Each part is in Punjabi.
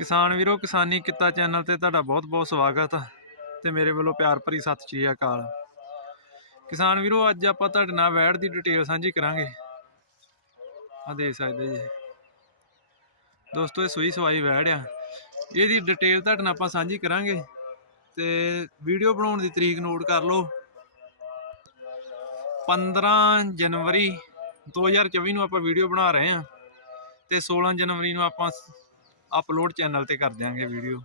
ਕਿਸਾਨ ਵੀਰੋ, ਕਿਸਾਨੀ ਕਿੱਤਾ ਚੈਨਲ ਤੇ ਤੁਹਾਡਾ ਬਹੁਤ-ਬਹੁਤ ਸਵਾਗਤ ਤੇ ਮੇਰੇ ਵੱਲੋਂ ਪਿਆਰ ਭਰੀ ਸਤਿ ਸ਼੍ਰੀ ਅਕਾਲ। ਕਿਸਾਨ ਵੀਰੋ, ਅੱਜ ਆਪਾਂ ਤੁਹਾਡੇ ਨਾਲ ਵੈੜ ਦੀ ਡਿਟੇਲ ਸਾਂਝੀ ਕਰਾਂਗੇ। ਆ ਦੇਖ ਸਕਦੇ ਜੀ। ਦੋਸਤੋ, ਇਹ ਸੂਈ ਸਵਾਈ ਵੈੜ ਆ। ਇਹਦੀ ਡਿਟੇਲ ਤੁਹਾਡੇ ਨਾਲ ਆਪਾਂ ਸਾਂਝੀ ਕਰਾਂਗੇ ਤੇ ਵੀਡੀਓ ਬਣਾਉਣ ਦੀ ਤਰੀਕ ਨੋਟ ਕਰ ਲਓ। 15 ਜਨਵਰੀ 2024 ਨੂੰ ਆਪਾਂ ਵੀਡੀਓ ਬਣਾ ਰਹੇ ਹਾਂ ਤੇ 16 ਜਨਵਰੀ ਨੂੰ ਆਪਾਂ ਅਪਲੋਡ ਚੈਨਲ ਤੇ ਕਰ ਦਿਆਂਗੇ ਵੀਡੀਓ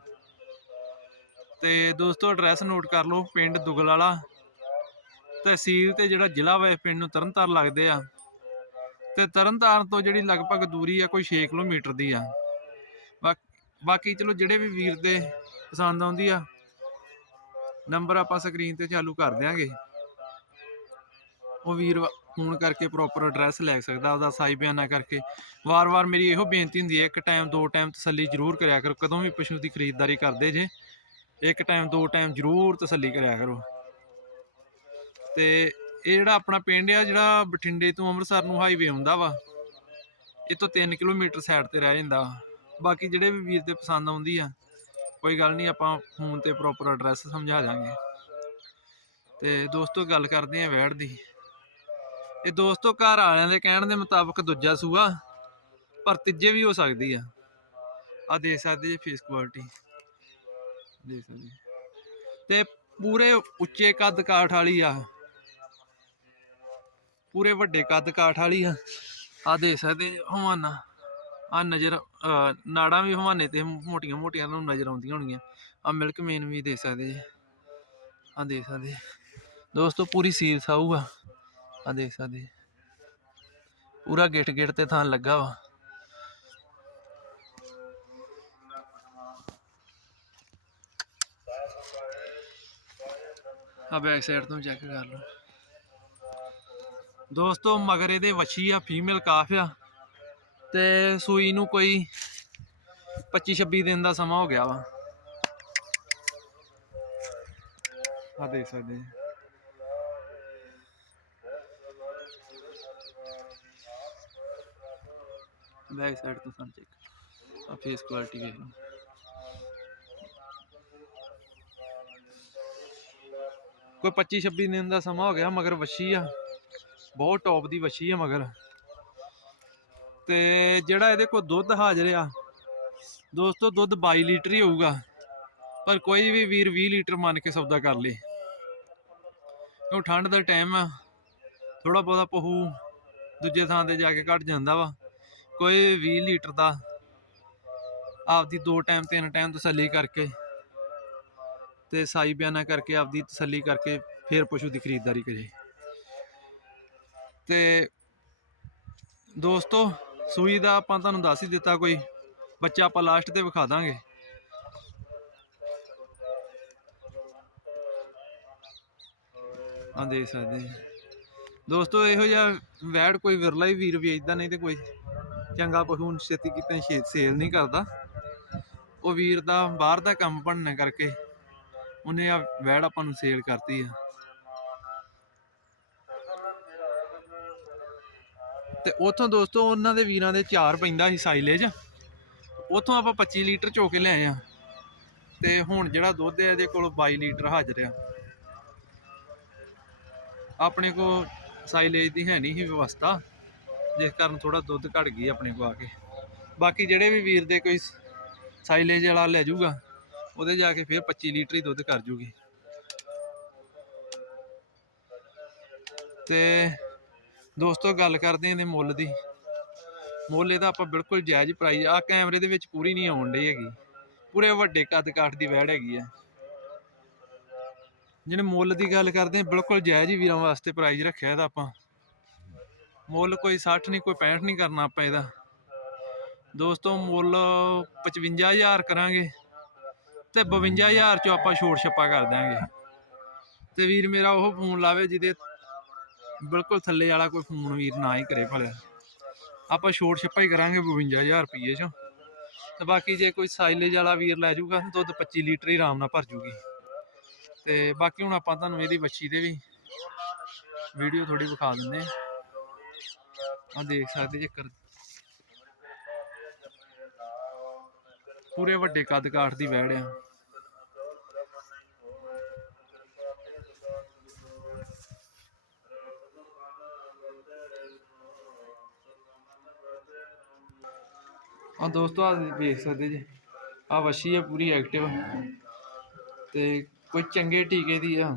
ਤੇ ਦੋਸਤੋ ਐਡਰੈਸ ਨੋਟ ਕਰ ਲਓ, ਪਿੰਡ ਦੁਗਲ ਵਾਲਾ ਤਹਿਸੀਲ ਤੇ ਜਿਹੜਾ ਜ਼ਿਲ੍ਹਾ ਵਾ ਇਹ ਪਿੰਡ ਨੂੰ ਤਰਨਤਾਰਨ ਲੱਗਦੇ ਆ। ਤੇ ਤਰਨਤਾਰਨ ਤੋਂ ਜਿਹੜੀ ਲਗਭਗ ਦੂਰੀ ਆ ਕੋਈ 6 ਕਿਲੋਮੀਟਰ ਦੀ ਆ। ਬਾਕੀ ਚਲੋ ਜਿਹੜੇ ਵੀ ਵੀਰ ਦੇ ਪਸੰਦ ਆਉਂਦੀ ਆ ਨੰਬਰ ਆਪਾਂ ਸਕਰੀਨ ਤੇ ਚਾਲੂ ਕਰ ਦਿਆਂਗੇ। ਉਹ ਵੀਰ ਫੋਨ ਕਰਕੇ ਪ੍ਰੋਪਰ ਐਡਰੈਸ ਲੈ ਸਕਦਾ ਉਹਦਾ ਸਾਈ ਬਿਆਨਾ ਕਰਕੇ। ਵਾਰ-ਵਾਰ ਮੇਰੀ ਇਹੋ ਬੇਨਤੀ ਹੁੰਦੀ ਹੈ, ਇੱਕ ਟਾਈਮ ਦੋ ਟਾਈਮ ਤਸੱਲੀ ਜ਼ਰੂਰ ਕਰਿਆ ਕਰੋ, ਕਦੋਂ ਵੀ ਪਸ਼ੂ ਦੀ ਖਰੀਦਦਾਰੀ ਕਰਦੇ ਜੇ, ਇੱਕ ਟਾਈਮ ਦੋ ਟਾਈਮ ਜ਼ਰੂਰ ਤਸੱਲੀ ਕਰਿਆ ਕਰੋ। ਤੇ ਇਹ ਜਿਹੜਾ ਆਪਣਾ ਪਿੰਡ ਆ, ਜਿਹੜਾ ਬਠਿੰਡੇ ਤੋਂ ਅੰਮ੍ਰਿਤਸਰ ਨੂੰ ਹਾਈਵੇ ਆਉਂਦਾ ਵਾ, ਇਹ ਤੋਂ 3 ਕਿਲੋਮੀਟਰ ਸਾਈਡ ਤੇ ਰਹਿ ਜਾਂਦਾ। ਬਾਕੀ ਜਿਹੜੇ ਵੀ ਵੀਰ 'ਤੇ ਪਸੰਦ ਆਉਂਦੀ ਆ, ਕੋਈ ਗੱਲ ਨਹੀਂ, ਆਪਾਂ ਫੋਨ ਤੇ ਪ੍ਰੋਪਰ ਐਡਰੈਸ ਸਮਝਾ ਦਾਂਗੇ ਤੇ ਦੋਸਤੋ, ਗੱਲ ਕਰਦੇ ਆ ਵੈੜ ਦੀ। ਇਹ ਦੋਸਤੋ ਘਰ ਵਾਲਿਆਂ ਦੇ ਕਹਿਣ ਦੇ ਮੁਤਾਬਕ ਦੂਜਾ ਸੂਆ ਪਰ ਤੀਜੇ ਵੀ ਹੋ ਸਕਦੀ ਆ। ਆ ਦੇਖ ਸਕਦੇ ਜੀ ਫੇਸ ਕੁਆਲਿਟੀ ਦੇਖ ਸਕਦੇ। ਤੇ ਪੂਰੇ ਉੱਚੇ ਕੱਦ ਕਾਠ ਵਾਲੀ ਆ। ਪੂਰੇ ਵੱਡੇ ਕੱਦ ਕਾਠ ਵਾਲੀ ਆ। ਆ ਦੇਖ ਸਕਦੇ ਹਵਾਨਾ। ਆ ਨਜ਼ਰ ਅਹ, ਨਾੜਾਂ ਵੀ ਹਵਾਨੇ ਤੇ ਮੋਟੀਆਂ ਮੋਟੀਆਂ ਨੂੰ ਨਜ਼ਰ ਆਉਂਦੀਆਂ ਹੋਣਗੀਆਂ। ਆ ਮਿਲਕ ਮੇਨ ਵੀ ਦੇਖ ਸਕਦੇ ਜੀ। ਆ ਦੇਖ ਸਕਦੇ ਦੋਸਤੋ ਪੂਰੀ ਸੀਲ ਸਾਊ ਆ। ਆ ਦੇਖ ਸਕਦੇ ਜੀ। ਪੂਰਾ ਗਿੱਟ ਗਿੱਟ ਤੇ ਥਾਂ ਲੱਗਾ ਵਾ ਆ ਬੈਕ ਸਾਈਡ ਤੋਂ ਚੈੱਕ ਕਰ ਲਓ ਦੋਸਤੋ, ਮਗਰ ਇਹਦੇ ਵੱਛੀ ਆ ਫੀਮੇਲ ਕਾਫ ਆ ਤੇ ਸੂਈ ਨੂੰ ਕੋਈ 25 26 ਦਿਨ ਦਾ ਸਮਾਂ ਹੋ ਗਿਆ ਵਾ ਆ ਦੇਖ ਸਕਦੇ ਜੀ। ਬੈਕ ਸਾਈਡ ਤੋਂ ਸਨ ਚੈੱਕ ਆ ਫੇਸ ਕੁਆਲਿਟੀ ਵੇਖ ਲਓ। ਕੋਈ 25 26 ਦਿਨ ਦਾ ਸਮਾਂ ਹੋ ਗਿਆ, ਮਗਰ ਵੱਛੀ ਆ। ਬਹੁਤ ਟੌਪ ਦੀ ਵੱਛੀ ਆ ਮਗਰ। ਤੇ ਜਿਹੜਾ ਇਹਦੇ ਕੋਲ ਦੁੱਧ ਹਾਜ਼ਰ ਆ, ਦੋਸਤੋ ਦੁੱਧ 22 ਲੀਟਰ ਹੀ ਹੋਊਗਾ। ਪਰ ਕੋਈ ਵੀ ਵੀਰ 20 ਲੀਟਰ ਮੰਨ ਕੇ ਸੌਦਾ ਕਰ ਲੇ। ਕਿਉਂ ਠੰਡ ਦਾ ਟਾਈਮ ਆ ਥੋੜਾ ਬਹੁਤਾ ਪਹੂ ਦੂਜੇ ਥਾਂ ਤੇ ਜਾ ਕੇ ਘਟ ਜਾਂਦਾ ਵਾ। ਕੋਈ 20 ਲੀਟਰ ਦਾ ਆਪਦੀ ਦੋ ਟਾਈਮ, ਤਿੰਨ ਟਾਈਮ ਤਸੱਲੀ ਕਰਕੇ ਤੇ ਸਾਈ ਬਿਆਨਾ ਕਰਕੇ ਆਪਦੀ ਤਸੱਲੀ ਕਰਕੇ ਫਿਰ ਪਸ਼ੂ ਦੀ ਖਰੀਦਦਾਰੀ ਕਰੇ। ਤੇ ਦੋਸਤੋ, ਸੂਈ ਦਾ ਆਪਾਂ ਤੁਹਾਨੂੰ ਦੱਸ ਹੀ ਦਿੱਤਾ ਕੋਈ, ਬੱਚਾ ਆਪਾਂ ਲਾਸਟ ਤੇ ਵਿਖਾ ਦਾਂਗੇ। ਆ ਦੇਖ ਸਕਦੇ ਦੋਸਤੋ, ਇਹੋ ਜਿਹਾ ਵੈੜ ਕੋਈ ਵਿਰਲਾ ਹੀ ਵੀਰ ਵੇਚਦਾ ਨਹੀਂ ਤੇ ਕੋਈ ਚੰਗਾ ਪਸ਼ੂ ਛੇਤੀ ਕਿਤੇ ਛੇ ਸੇਲ ਨਹੀਂ ਕਰਦਾ। ਉਹ ਵੀਰ ਦਾ ਬਾਹਰ ਦਾ ਕੰਮ ਬਣਨ ਕਰਕੇ ਉਹਨੇ ਆ ਵੈੜ ਆਪਾਂ ਨੂੰ ਸੇਲ ਕਰਤੀ ਆ। ਤੇ ਉਥੋਂ ਦੋਸਤੋ ਉਹਨਾਂ ਦੇ ਵੀਰਾਂ ਦੇ ਚਾਰ ਪੈਂਦਾ ਸੀ ਸਾਈਲੇਜ ਉਥੋਂ ਆਪਾਂ 25 ਲੀਟਰ ਚੋ ਕੇ ਲਿਆਏ ਆ। ਤੇ ਹੁਣ ਜਿਹੜਾ ਦੁੱਧ ਹੈ ਇਹਦੇ ਕੋਲ 22 ਲੀਟਰ ਹਾਜ਼ਰ ਆ। ਆਪਣੇ ਕੋ ਸਾਈਲੇਜ ਦੀ ਹੈ ਨਹੀਂ ਸੀ ਵਿਵਸਥਾ। ਜਿਸ ਕਾਰਨ ਥੋੜਾ ਦੁੱਧ ਘਟ ਗਈ ਆਪਣੇ ਕੋ ਆ ਕੇ। ਬਾਕੀ ਜਿਹੜੇ ਵੀ ਵੀਰ ਦੇ ਕੋਈ ਸਾਈਲੇਜ ਵਾਲਾ ਲੈ ਜਾਊਗਾ, ਉਹਦੇ ਜਾ ਕੇ ਫਿਰ 25 ਲੀਟਰ ਹੀ ਦੁੱਧ ਕਰ ਜੂਗੀ। ਤੇ ਦੋਸਤੋ, ਗੱਲ ਕਰਦੇ ਆਂ ਇਹਦੇ ਮੁੱਲ ਦੀ। ਮੁੱਲ ਇਹਦਾ ਆਪਾਂ ਬਿਲਕੁਲ ਜਾਇਜ਼ ਪ੍ਰਾਈਸ ਆ ਕੈਮਰੇ ਦੇ ਵਿੱਚ ਪੂਰੀ ਨਹੀਂ ਆਉਣ ਡਈ ਹੈਗੀ। ਪੂਰੇ ਵੱਡੇ ਕੱਦ ਕਾਠ ਦੀ ਵੈੜ ਹੈਗੀ ਆ। ਜਿਹੜੇ ਮੁੱਲ ਦੀ ਗੱਲ ਕਰਦੇ ਆਂ ਬਿਲਕੁਲ ਜਾਇਜ਼ ਹੀ ਵੀਰਾਂ ਵਾਸਤੇ ਪ੍ਰਾਈਸ ਰੱਖਿਆ ਇਹਦਾ ਆਪਾਂ। ਮੁੱਲ ਕੋਈ 60 ਨਹੀਂ ਕੋਈ 65 ਨਹੀਂ ਕਰਨਾ ਆਪਾਂ ਇਹਦਾ। ਦੋਸਤੋ, ਮੁੱਲ 55000 ਕਰਾਂਗੇ ਤੇ 52000 ਚੋਂ ਆਪਾਂ ਛੋੜ ਛੱਪਾ ਕਰ ਦਾਂਗੇ ਤੇ ਵੀਰ ਮੇਰਾ ਉਹ ਫੋਨ ਲਾਵੇ ਜਿਹਦੇ ਬਿਲਕੁਲ ਥੱਲੇ ਵਾਲਾ ਕੋਈ ਫੋਨ ਵੀਰ ਨਾ ਹੀ ਕਰੇ ਭਲੇ ਆਪਾਂ ਛੋੜ ਛੱਪਾ ਹੀ ਕਰਾਂਗੇ 52000 ਰੁਪਏ ਚੋਂ। ਤੇ ਬਾਕੀ ਜੇ ਕੋਈ ਸਾਈਲੇਜ ਵਾਲਾ ਵੀਰ ਲੈ ਜਾਊਗਾ ਦੁੱਧ 25 ਲੀਟਰ ਹੀ ਆਰਾਮ ਨਾਲ ਭਰ ਜੂਗੀ। ਤੇ ਬਾਕੀ ਹੁਣ ਆਪਾਂ ਤੁਹਾਨੂੰ ਇਹਦੀ ਬੱਚੀ ਦੇ ਵੀ ਵੀਡੀਓ ਥੋੜੀ ਵਿਖਾ ਦਿੰਦੇ ਆ ਆਹ ਦੇਖ ਸਕਦੇ ਜੇ ਕਰ ਪੂਰੇ ਵੱਡੇ ਕੱਦ ਕਾਠ ਦੀ ਵੈੜ ਆ। ਆ ਦੋਸਤੋ ਆ ਦੇਖ ਸਕਦੇ ਜੀ। ਆ ਵਸ਼ੀ ਆ, ਪੂਰੀ ਐਕਟਿਵ ਤੇ ਕੋਈ ਚੰਗੇ ਟੀਕੇ ਦੀ ਆ।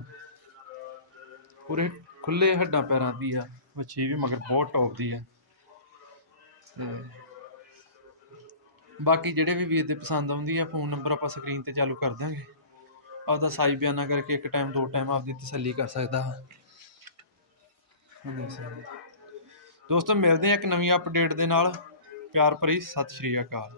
ਪੂਰੇ ਖੁੱਲੇ ਹੱਡਾਂ ਪੈਰਾਂ ਦੀ ਆ। ਵੱਛੀ ਵੀ ਮਗਰ ਬਹੁਤ ਟੌਪ ਦੀ ਆ ਤੇ ਬਾਕੀ ਜਿਹੜੇ ਵੀ ਵੀਰ ਦੇ ਪਸੰਦ ਆਉਂਦੀ ਆ ਫੋਨ ਨੰਬਰ ਆਪਾਂ ਸਕਰੀਨ ਤੇ ਚਾਲੂ ਕਰ ਦਾਂਗੇ ਆਪਦਾ ਸਾਈ ਬਿਆਨਾ ਕਰਕੇ ਇੱਕ ਟਾਈਮ ਦੋ ਟਾਈਮ ਆਪਦੀ ਤਸੱਲੀ ਕਰ ਸਕਦਾ ਹਾਂ। ਦੋਸਤੋ, ਮਿਲਦੇ ਆ ਇੱਕ ਨਵੀਂ ਅਪਡੇਟ ਦੇ ਨਾਲ। ਪਿਆਰ ਭਰੀ, ਸਤਿ ਸ਼੍ਰੀ ਅਕਾਲ।